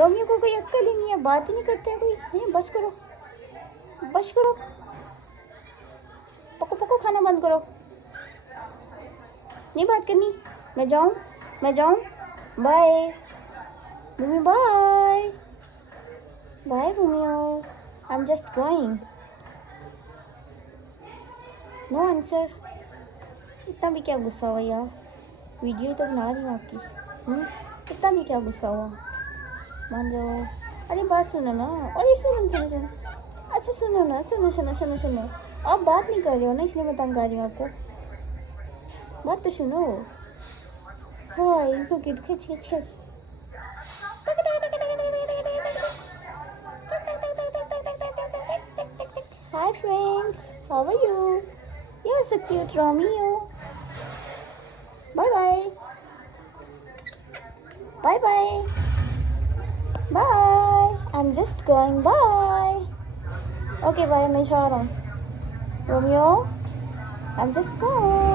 Romeo को कोई अक्ल ही नहीं है, बात ही नहीं करते कोई। नहीं, बस करो, बस करो, पको पको खाना बंद करो, नहीं बात करनी। मैं जाऊँ, मैं जाऊँ, bye Romeo, bye bye Romeo, I am just going. No answer. इतना भी क्या गुस्सा हुआ यार, वीडियो तो बना रही हूँ आपकी। इतना भी क्या गुस्सा हुआ, मान जाओ। अरे बात सुनो ना, अरे सुनो सुनो सुनो, अच्छा सुनो ना, सुनो सुनो सुनो सुनो, आप बात नहीं कर रहे हो ना, इसलिए मैं तंग कर रही हूँ आपको। बात तो सुनो। हाय सो क्यूट, खिच खिच खिच। Hi friends, how are you? You are so cute, Romio. Bye bye. Bye bye. Bye. I'm just going. Bye. Okay, bye. मैं जा रहा हूँ. Romeo, I'm just going.